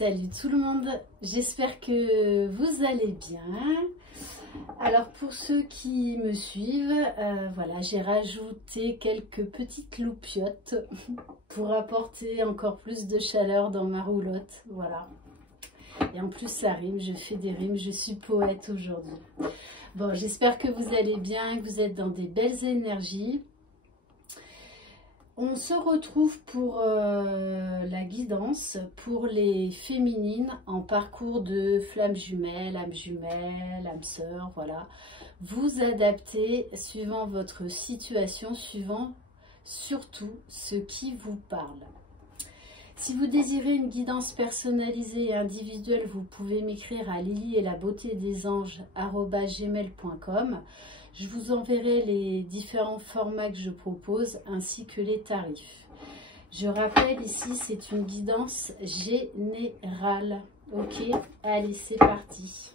Salut tout le monde, j'espère que vous allez bien. Alors pour ceux qui me suivent, voilà, j'ai rajouté quelques petites loupiottes pour apporter encore plus de chaleur dans ma roulotte, voilà. Et en plus ça rime, je fais des rimes, je suis poète aujourd'hui. Bon, j'espère que vous allez bien, que vous êtes dans des belles énergies. On se retrouve pour la guidance pour les féminines en parcours de flamme jumelle, âme sœur, voilà. Vous adaptez suivant votre situation, suivant surtout ce qui vous parle. Si vous désirez une guidance personnalisée et individuelle, vous pouvez m'écrire à lily-et-la-beauté-des-anges@gmail.com. Je vous enverrai les différents formats que je propose ainsi que les tarifs. Je rappelle ici, c'est une guidance générale. Ok, allez, c'est parti.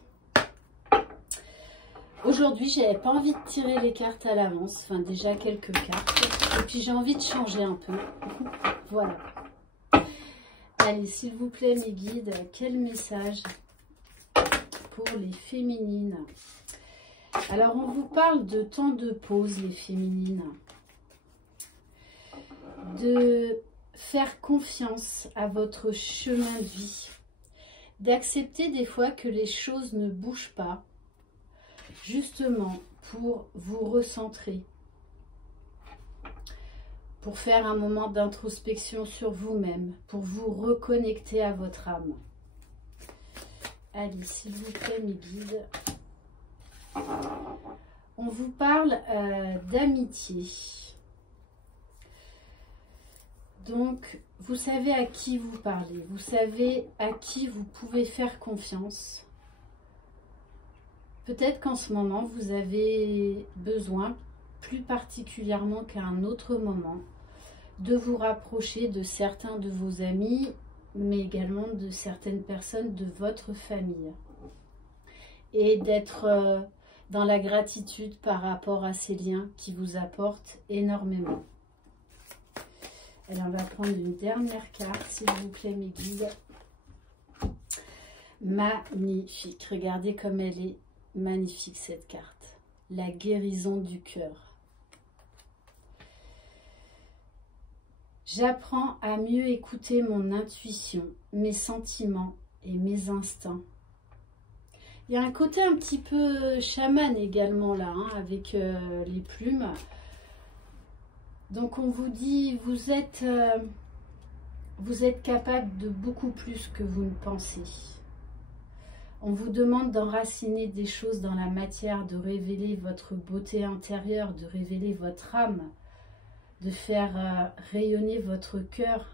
Aujourd'hui, j'avais pas envie de tirer les cartes à l'avance, enfin déjà quelques cartes. Et puis j'ai envie de changer un peu. Voilà. Allez, s'il vous plaît, mes guides, quel message pour les féminines? Alors, on vous parle de temps de pause, les féminines. De faire confiance à votre chemin de vie. D'accepter des fois que les choses ne bougent pas. Justement, pour vous recentrer. Pour faire un moment d'introspection sur vous-même. Pour vous reconnecter à votre âme. Allez, s'il vous plaît, mes guides. On vous parle d'amitié. Donc, vous savez à qui vous parlez. Vous savez à qui vous pouvez faire confiance. Peut-être qu'en ce moment, vous avez besoin, plus particulièrement qu'à un autre moment, de vous rapprocher de certains de vos amis, mais également de certaines personnes de votre famille. Et d'être dans la gratitude par rapport à ces liens qui vous apportent énormément. Alors, on va prendre une dernière carte, s'il vous plaît, mes guides. Magnifique. Regardez comme elle est magnifique, cette carte. La guérison du cœur. J'apprends à mieux écouter mon intuition, mes sentiments et mes instincts. Il y a un côté un petit peu chaman également là, hein, avec les plumes. Donc on vous dit, vous êtes capable de beaucoup plus que vous ne pensez. On vous demande d'enraciner des choses dans la matière, de révéler votre beauté intérieure, de révéler votre âme, de faire rayonner votre cœur.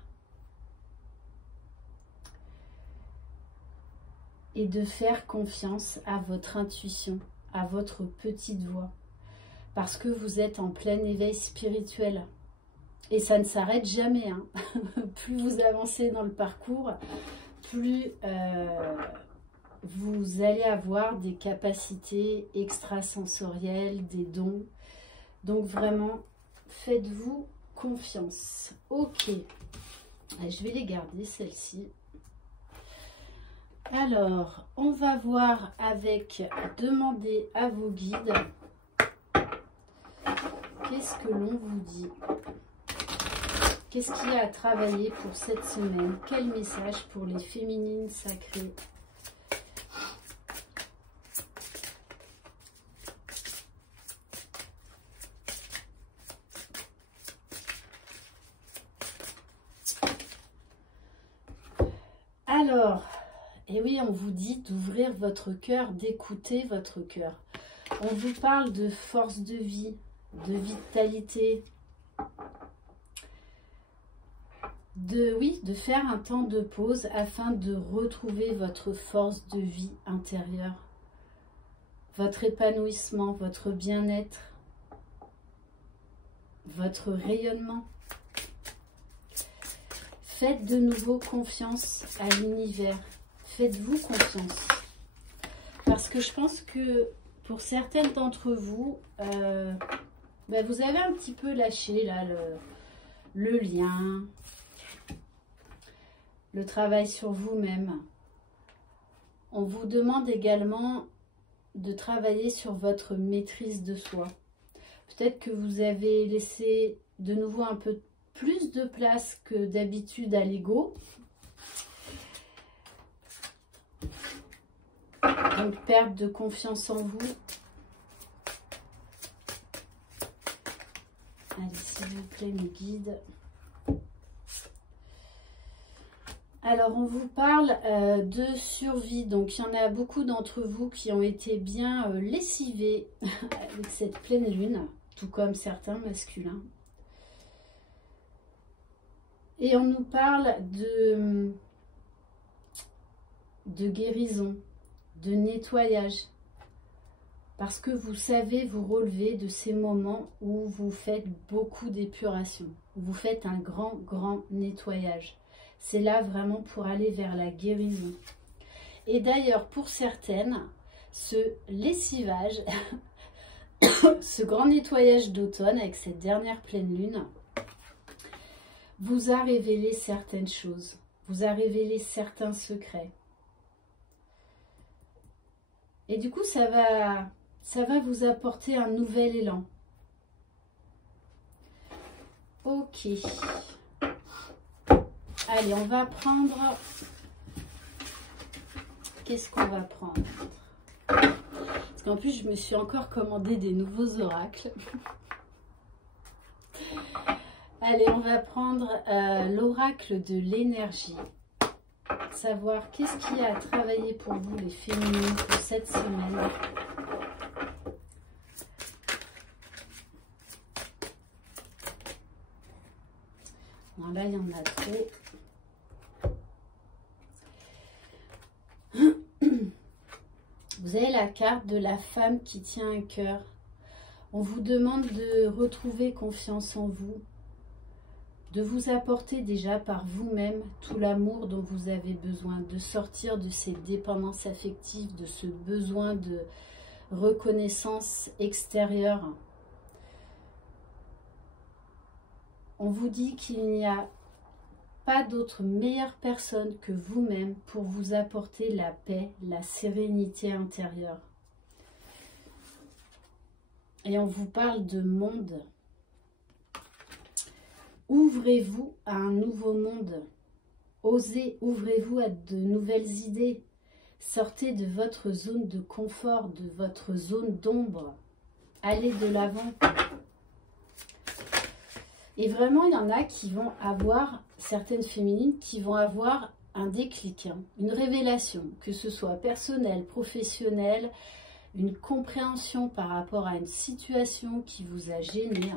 Et de faire confiance à votre intuition, à votre petite voix. Parce que vous êtes en plein éveil spirituel. Et ça ne s'arrête jamais. Hein. Plus vous avancez dans le parcours, plus vous allez avoir des capacités extrasensorielles, des dons. Donc vraiment, faites-vous confiance. Ok. Je vais les garder, celles-ci. Alors, on va voir avec demander à vos guides qu'est-ce que l'on vous dit. Qu'est-ce qu'il y a à travailler pour cette semaine? Quel message pour les féminines sacrées? Alors, et oui, on vous dit d'ouvrir votre cœur, d'écouter votre cœur. On vous parle de force de vie, de vitalité, de faire un temps de pause afin de retrouver votre force de vie intérieure, votre épanouissement, votre bien-être, votre rayonnement. Faites de nouveau confiance à l'univers. Faites-vous confiance. Parce que je pense que pour certaines d'entre vous, vous avez un petit peu lâché là, le lien. le travail sur vous-même. On vous demande également de travailler sur votre maîtrise de soi. Peut-être que vous avez laissé de nouveau un peu plus de place que d'habitude à l'ego. Donc, perte de confiance en vous. Allez, s'il vous plaît, mes guides. Alors, on vous parle de survie. Donc, il y en a beaucoup d'entre vous qui ont été bien lessivés avec cette pleine lune, tout comme certains masculins. Et on nous parle de guérison, de nettoyage. Parce que vous savez vous relever de ces moments où vous faites beaucoup d'épuration. Vous faites un grand nettoyage. C'est là vraiment pour aller vers la guérison. Et d'ailleurs, pour certaines, ce lessivage, ce grand nettoyage d'automne avec cette dernière pleine lune, vous a révélé certaines choses, vous a révélé certains secrets. Et du coup, ça va vous apporter un nouvel élan. Ok. Allez, on va prendre... Qu'est-ce qu'on va prendre? Parce qu'en plus, je me suis encore commandé des nouveaux oracles. Allez, on va prendre l'oracle de l'énergie. Savoir qu'est-ce qui a travaillé pour vous, les féminines, pour cette semaine. Bon, là, il y en a trop. Vous avez la carte de la femme qui tient un cœur. On vous demande de retrouver confiance en vous, de vous apporter déjà par vous-même tout l'amour dont vous avez besoin, de sortir de ces dépendances affectives, de ce besoin de reconnaissance extérieure. On vous dit qu'il n'y a pas d'autre meilleure personne que vous-même pour vous apporter la paix, la sérénité intérieure. Et on vous parle de monde. Ouvrez-vous à un nouveau monde. Osez, ouvrez-vous à de nouvelles idées. Sortez de votre zone de confort, de votre zone d'ombre. Allez de l'avant. Et vraiment, il y en a qui vont avoir, certaines féminines, qui vont avoir un déclic, une révélation, que ce soit personnelle, professionnelle, une compréhension par rapport à une situation qui vous a gêné.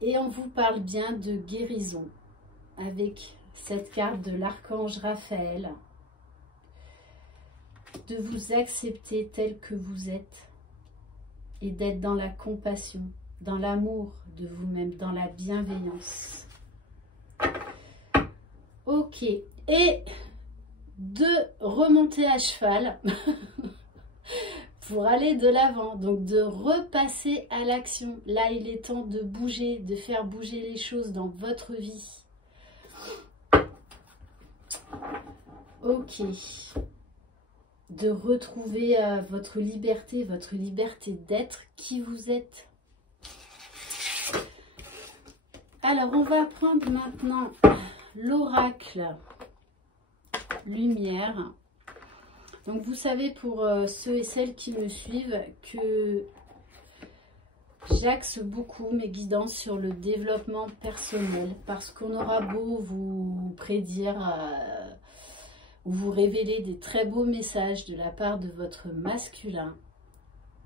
Et on vous parle bien de guérison avec cette carte de l'archange Raphaël, de vous accepter tel que vous êtes et d'être dans la compassion, dans l'amour de vous-même, dans la bienveillance. Ok, et de remonter à cheval pour aller de l'avant, donc de repasser à l'action. Là, il est temps de bouger, de faire bouger les choses dans votre vie. Ok. De retrouver votre liberté d'être qui vous êtes. Alors, on va prendre maintenant l'oracle lumière. Donc, vous savez, pour ceux et celles qui me suivent, que j'axe beaucoup mes guidances sur le développement personnel. Parce qu'on aura beau vous prédire ou vous révéler des très beaux messages de la part de votre masculin,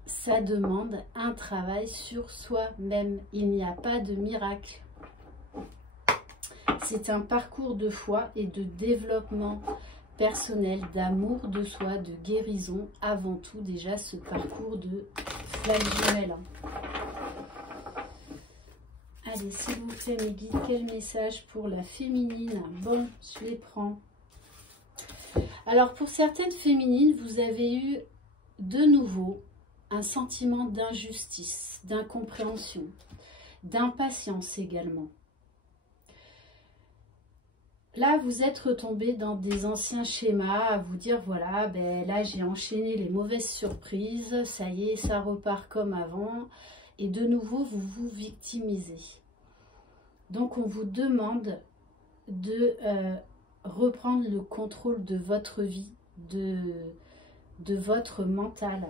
ça demande un travail sur soi-même. Il n'y a pas de miracle. C'est un parcours de foi et de développement personnel, d'amour de soi, de guérison. Avant tout, déjà, ce parcours de flamme jumelle. Allez, s'il vous plaît, mes guides, quel message pour la féminine? Bon, je les prends. Alors, pour certaines féminines, vous avez eu de nouveau un sentiment d'injustice, d'incompréhension, d'impatience également. là, vous êtes retombé dans des anciens schémas à vous dire, voilà, ben là, j'ai enchaîné les mauvaises surprises, ça y est, ça repart comme avant. Et de nouveau, vous vous victimisez. Donc, on vous demande de reprendre le contrôle de votre vie, de votre mental.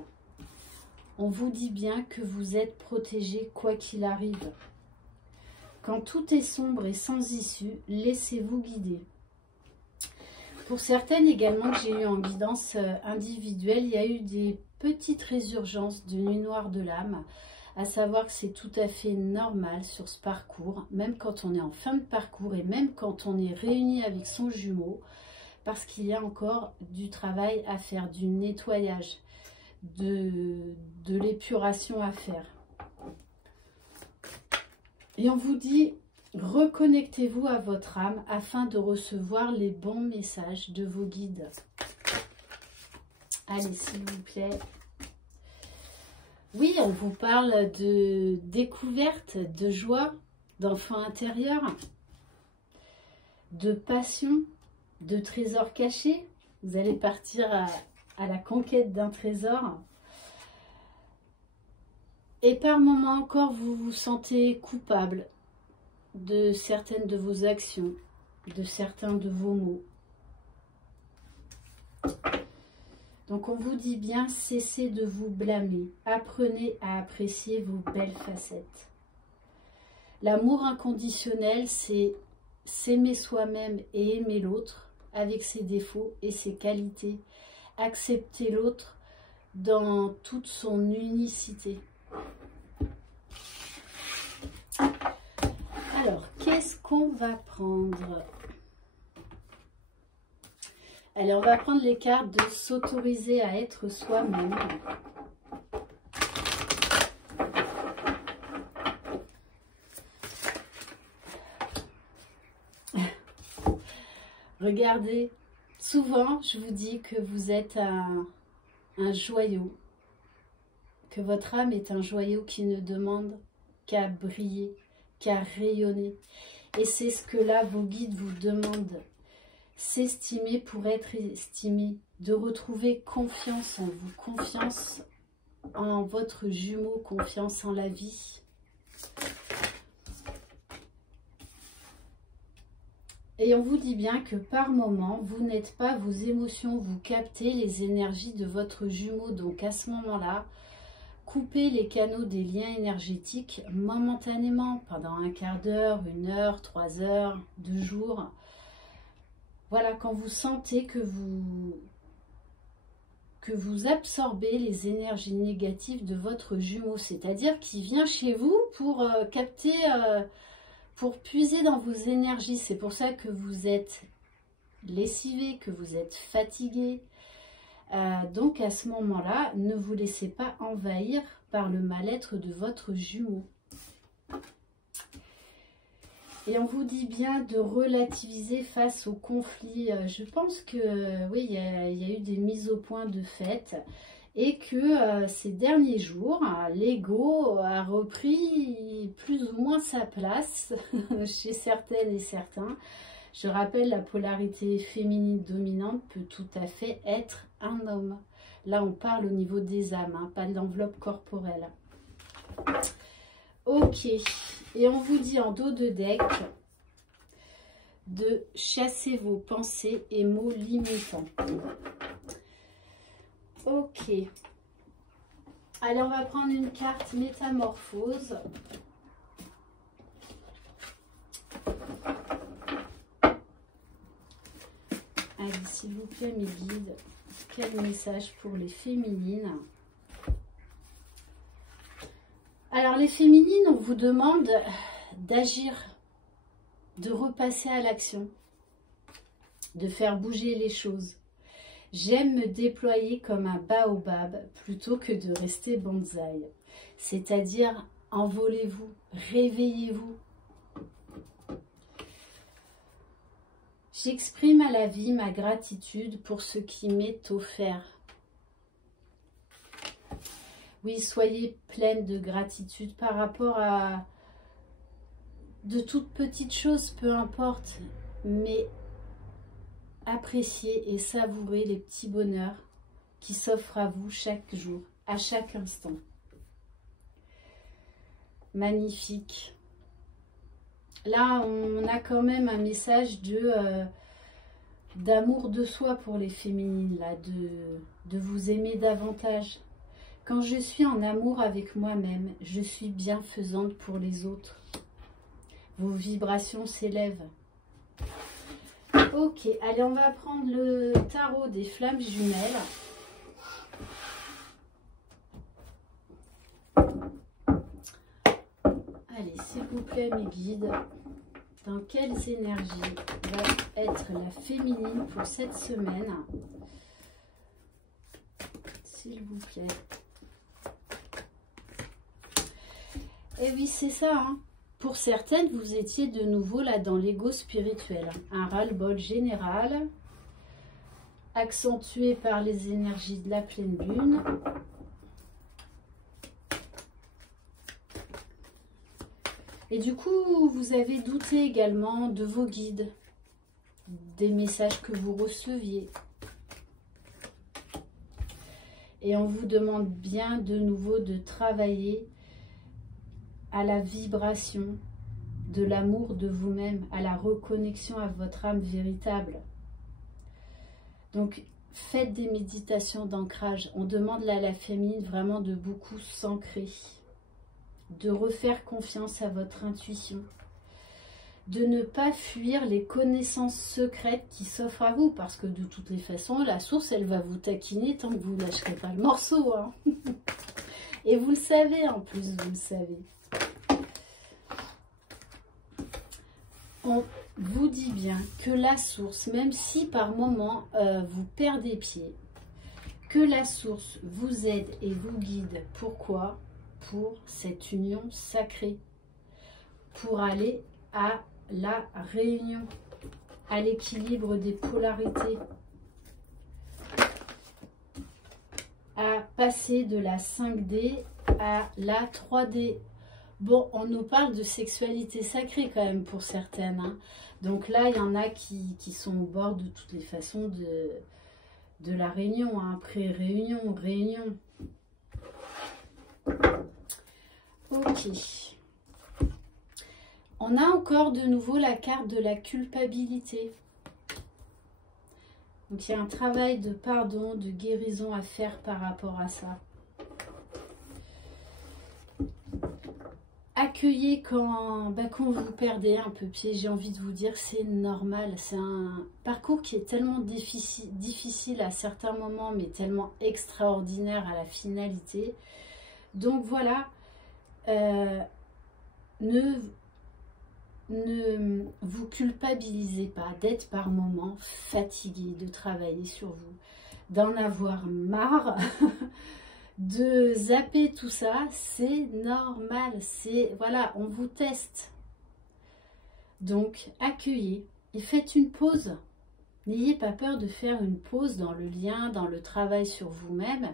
On vous dit bien que vous êtes protégé quoi qu'il arrive. Quand tout est sombre et sans issue, laissez-vous guider. Pour certaines également que j'ai eu en guidance individuelle, il y a eu des petites résurgences de nuit noire de l'âme, à savoir que c'est tout à fait normal sur ce parcours, même quand on est en fin de parcours et même quand on est réuni avec son jumeau, parce qu'il y a encore du travail à faire, du nettoyage, de l'épuration à faire. Et on vous dit, reconnectez-vous à votre âme afin de recevoir les bons messages de vos guides. Allez, s'il vous plaît. Oui, on vous parle de découverte, de joie, d'enfant intérieur, de passion, de trésors cachés. Vous allez partir à la conquête d'un trésor. Et par moments encore, vous vous sentez coupable de certaines de vos actions, de certains de vos mots. Donc on vous dit bien, cessez de vous blâmer. Apprenez à apprécier vos belles facettes. L'amour inconditionnel, c'est s'aimer soi-même et aimer l'autre avec ses défauts et ses qualités. Accepter l'autre dans toute son unicité. Alors, qu'est-ce qu'on va prendre? Allez, on va prendre les cartes de s'autoriser à être soi-même. Regardez, souvent je vous dis que vous êtes un joyau, que votre âme est un joyau qui ne demande qu'à briller, qu'à rayonner. Et c'est ce que là vos guides vous demandent. S'estimer pour être estimé, de retrouver confiance en vous, confiance en votre jumeau, confiance en la vie. Et on vous dit bien que par moment, vous n'êtes pas vos émotions, vous captez les énergies de votre jumeau. Donc à ce moment-là, coupez les canaux des liens énergétiques momentanément, pendant un quart d'heure, 1 heure, 3 heures, 2 jours. Voilà, quand vous sentez que vous absorbez les énergies négatives de votre jumeau, c'est-à-dire qu'il vient chez vous pour capter, pour puiser dans vos énergies. C'est pour ça que vous êtes lessivé, que vous êtes fatigué. Donc à ce moment-là, ne vous laissez pas envahir par le mal-être de votre jumeau. Et on vous dit bien de relativiser face au conflit. Je pense que oui, il y a eu des mises au point de fait et que ces derniers jours, l'ego a repris plus ou moins sa place chez certaines et certains. Je rappelle, la polarité féminine dominante peut tout à fait être un homme. Là, on parle au niveau des âmes, hein, pas de l'enveloppe corporelle. Ok. Et on vous dit en dos de deck de chasser vos pensées et mots limitants. Ok. Allez, on va prendre une carte métamorphose. Allez, s'il vous plaît, mes guides, quel message pour les féminines? Alors, les féminines, on vous demande d'agir, de repasser à l'action, de faire bouger les choses. J'aime me déployer comme un baobab plutôt que de rester bonsaï. C'est-à-dire, envolez-vous, réveillez-vous. J'exprime à la vie ma gratitude pour ce qui m'est offert. Oui, soyez pleine de gratitude par rapport à de toutes petites choses, peu importe. Mais apprécier et savourer les petits bonheurs qui s'offrent à vous chaque jour, à chaque instant. Magnifique. Là, on a quand même un message d'amour de soi pour les féminines, là, de vous aimer davantage. Quand je suis en amour avec moi-même, je suis bienfaisante pour les autres. Vos vibrations s'élèvent. Ok, allez, on va prendre le tarot des flammes jumelles. Allez, s'il vous plaît, mes guides, dans quelles énergies va être la féminine pour cette semaine? S'il vous plaît. Et oui, c'est ça, hein. Pour certaines, vous étiez de nouveau là dans l'ego spirituel. Un ras-le-bol général, accentué par les énergies de la pleine lune. Et du coup, vous avez douté également de vos guides, des messages que vous receviez. Et on vous demande bien de nouveau de travailler à la vibration de l'amour de vous-même, à la reconnexion à votre âme véritable. Donc, faites des méditations d'ancrage. On demande là à la féminine vraiment de beaucoup s'ancrer, de refaire confiance à votre intuition, de ne pas fuir les connaissances secrètes qui s'offrent à vous, parce que de toutes les façons, la source, elle va vous taquiner tant que vous ne lâcherez pas le morceau, hein. Et vous le savez, en plus, vous le savez. On vous dit bien que la source, même si par moment vous perdez pied, que la source vous aide et vous guide. Pourquoi? Pour cette union sacrée, pour aller à la réunion, à l'équilibre des polarités, à passer de la 5D à la 3D. Bon, on nous parle de sexualité sacrée quand même pour certaines, hein. Donc là, il y en a qui sont au bord de toutes les façons de la réunion, hein, pré-réunion, réunion. Ok. On a encore de nouveau la carte de la culpabilité. Donc il y a un travail de pardon, de guérison à faire par rapport à ça. Accueillez quand vous perdez un peu pied, j'ai envie de vous dire, c'est normal. C'est un parcours qui est tellement difficile à certains moments, mais tellement extraordinaire à la finalité. Donc voilà, ne vous culpabilisez pas d'être par moments fatigué, de travailler sur vous, d'en avoir marre. De zapper tout ça, c'est normal, c'est voilà, on vous teste. Donc accueillez et faites une pause. N'ayez pas peur de faire une pause dans le lien, dans le travail sur vous-même,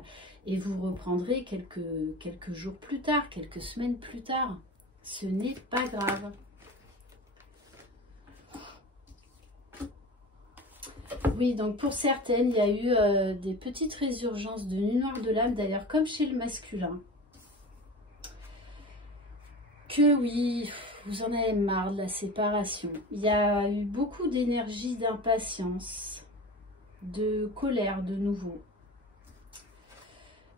et vous reprendrez quelques jours plus tard, quelques semaines plus tard. Ce n'est pas grave. Oui, donc pour certaines, il y a eu des petites résurgences de nuit noire de l'âme, d'ailleurs comme chez le masculin. Que oui, vous en avez marre de la séparation. Il y a eu beaucoup d'énergie, d'impatience, de colère de nouveau.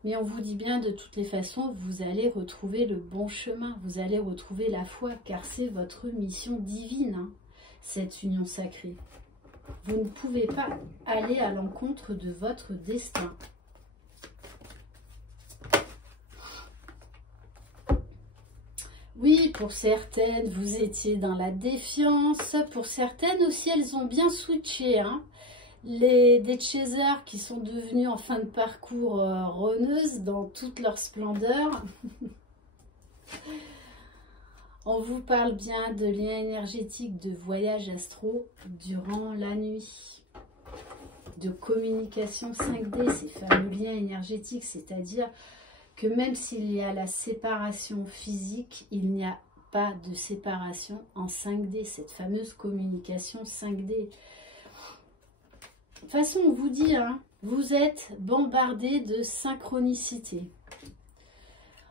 Mais on vous dit bien de toutes les façons, vous allez retrouver le bon chemin, vous allez retrouver la foi, car c'est votre mission divine, hein, cette union sacrée. Vous ne pouvez pas aller à l'encontre de votre destin. Oui, pour certaines, vous étiez dans la défiance. Pour certaines aussi, elles ont bien switché, hein. Des chasers qui sont devenus en fin de parcours runneuses dans toute leur splendeur. On vous parle bien de liens énergétiques, de voyages astro durant la nuit, de communication 5D, ces fameux liens énergétiques, c'est-à-dire que même s'il y a la séparation physique, il n'y a pas de séparation en 5D, cette fameuse communication 5D. toute façon, on vous dit, hein, vous êtes bombardé de synchronicité.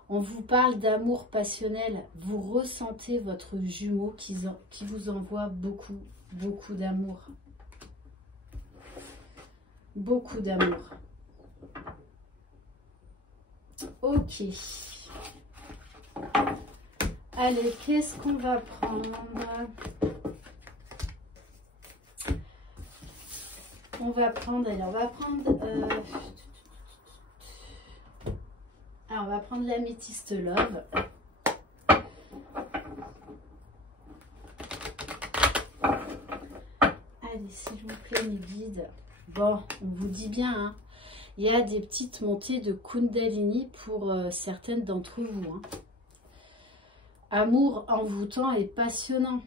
On vous parle d'amour passionnel. Vous ressentez votre jumeau qui vous envoie beaucoup, beaucoup d'amour. Beaucoup d'amour. Ok. Allez, qu'est-ce qu'on va prendre? On va prendre, allez, on va prendre... Alors, on va prendre l'améthyste love. Allez, s'il vous plaît, mes guides. Bon, on vous dit bien, hein, il y a des petites montées de Kundalini pour certaines d'entre vous. Hein. Amour envoûtant et passionnant.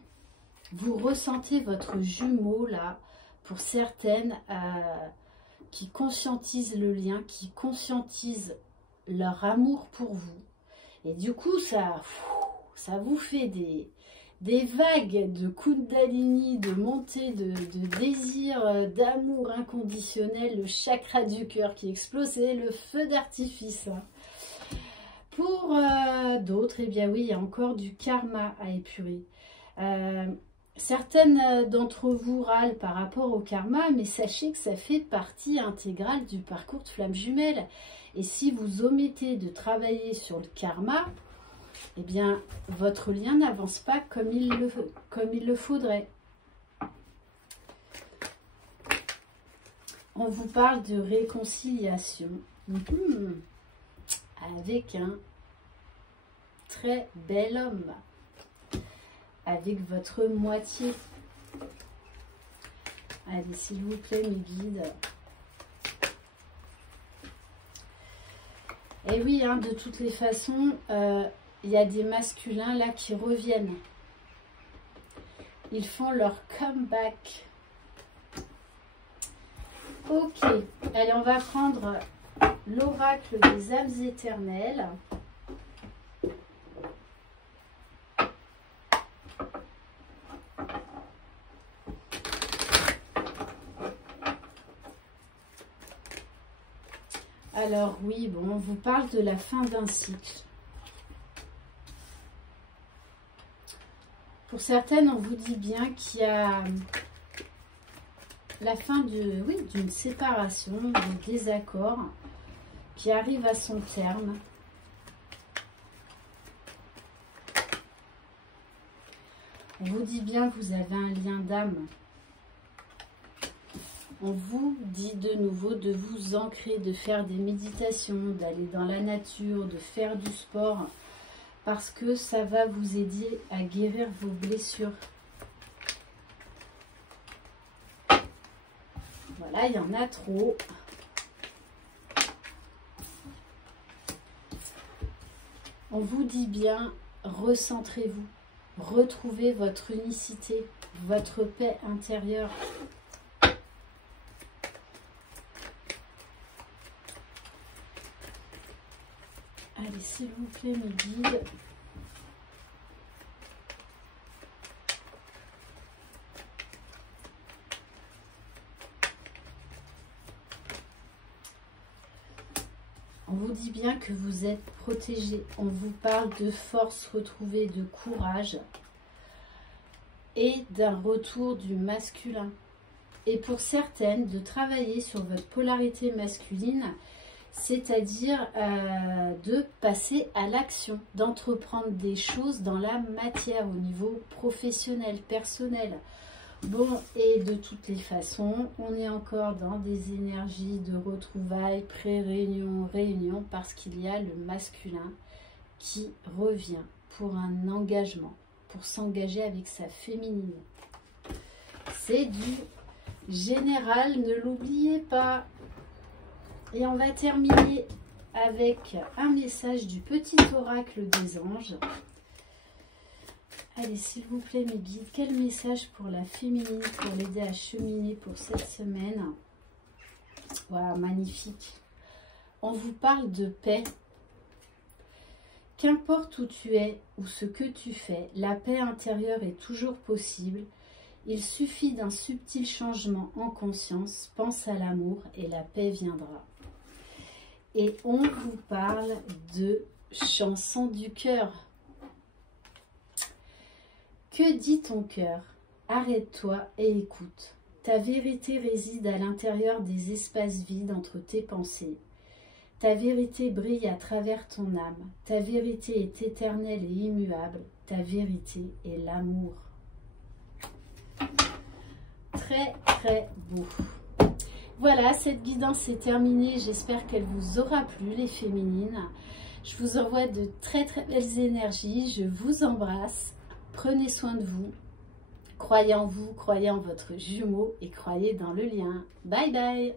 Vous ressentez votre jumeau, là, pour certaines qui conscientisent le lien, qui conscientisent leur amour pour vous. Et du coup, ça vous fait des vagues de Kundalini, de montée de désir, d'amour inconditionnel, le chakra du cœur qui explose, et le feu d'artifice. Pour d'autres, eh bien oui, il y a encore du karma à épurer. Certaines d'entre vous râlent par rapport au karma, mais sachez que ça fait partie intégrale du parcours de flamme jumelle. Et si vous omettez de travailler sur le karma, eh bien, votre lien n'avance pas comme il le faudrait. On vous parle de réconciliation avec un très bel homme, avec votre moitié. Allez, s'il vous plaît, mes guides. Et oui, hein, de toutes les façons, il y a des masculins là qui reviennent. Ils font leur comeback. Ok, allez, on va prendre l'oracle des âmes éternelles. Alors oui, bon, on vous parle de la fin d'un cycle. Pour certaines, on vous dit bien qu'il y a la fin d'une séparation, d'un désaccord qui arrive à son terme. On vous dit bien que vous avez un lien d'âme. On vous dit de nouveau de vous ancrer, de faire des méditations, d'aller dans la nature, de faire du sport, parce que ça va vous aider à guérir vos blessures. Voilà, il y en a trop. On vous dit bien, recentrez-vous, retrouvez votre unicité, votre paix intérieure. Allez, s'il vous plaît, mes guides. On vous dit bien que vous êtes protégé. On vous parle de force retrouvée, de courage et d'un retour du masculin. Et pour certaines, de travailler sur votre polarité masculine, c'est-à-dire de passer à l'action, d'entreprendre des choses dans la matière au niveau professionnel, personnel. Bon, et de toutes les façons, on est encore dans des énergies de retrouvailles, pré-réunion, réunion, parce qu'il y a le masculin qui revient pour un engagement, pour s'engager avec sa féminine. C'est du général, ne l'oubliez pas. Et on va terminer avec un message du petit oracle des anges. Allez, s'il vous plaît, mes guides, quel message pour la féminine, pour l'aider à cheminer pour cette semaine? Waouh, magnifique. On vous parle de paix. Qu'importe où tu es ou ce que tu fais, la paix intérieure est toujours possible. Il suffit d'un subtil changement en conscience. Pense à l'amour et la paix viendra. Et on vous parle de chanson du cœur. Que dit ton cœur? Arrête-toi et écoute. Ta vérité réside à l'intérieur des espaces vides entre tes pensées. Ta vérité brille à travers ton âme. Ta vérité est éternelle et immuable. Ta vérité est l'amour. Très très beau. Voilà, cette guidance est terminée. J'espère qu'elle vous aura plu, les féminines. Je vous envoie de très très belles énergies. Je vous embrasse. Prenez soin de vous. Croyez en vous, croyez en votre jumeau et croyez dans le lien. Bye bye.